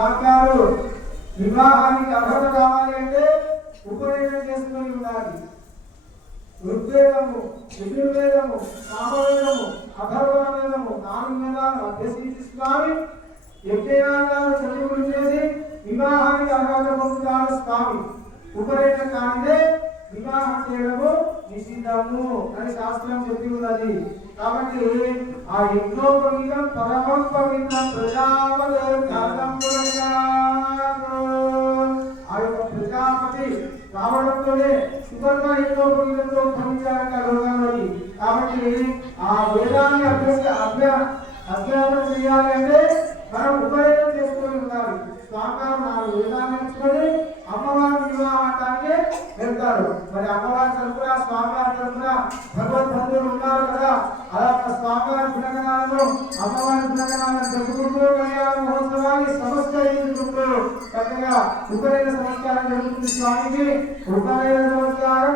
స్వామివారు వివాహానికి అర్హత కావాలి అంటే ఉపనయనం చేసుకొని ఉండాలి. ఋగ్వేదము, యజుర్వేదము, సామవేదము, అథర్వవేదము 4 వేదాలను అభ్యసించి స్వామి యజ్ఞయాగాలు చదువులు చేసి వివాహానికి అర్హత పొందుతాడు స్వామి. ఉపనయనం కానిదే వివాహం చేయడము నిషిద్ధము అని శాస్త్రం చెప్పి ఉన్నది. కాబట్టి ఆ యజ్ఞోపవీతం పరమం పవిత్రం ఆ యొక్క ప్రజాపతి రావడంతోనే సువర్ణ యజ్ఞోపవీతంతో ఉద్భవించాలంట లోకంలోకి. కాబట్టి ఆ వేదాన్ని అధ్యయనం చేయాలి అంటే మనం ఉపనయనం చేసుకొని ఉండాలి. స్వామివారు 4 వేదాన్ని నేర్చుకొని అమ్మవారి వివాహానికి వెళ్తాడు. మరి అమ్మవారి తరపున స్వామివారి తరపున భగవద్బంధువులు ఉన్నారు కదా, అలా స్వామివారి గుణగణాలను అమ్మవారి గుణగణాలను చెప్పుకుంటూ కళ్యాణ మహోత్సవాన్ని సంస్కరించుకుంటూ చక్కగా ఉపనయన సంస్కారం జరుగుతుంది. స్వామికి ఉపనయన సంస్కారం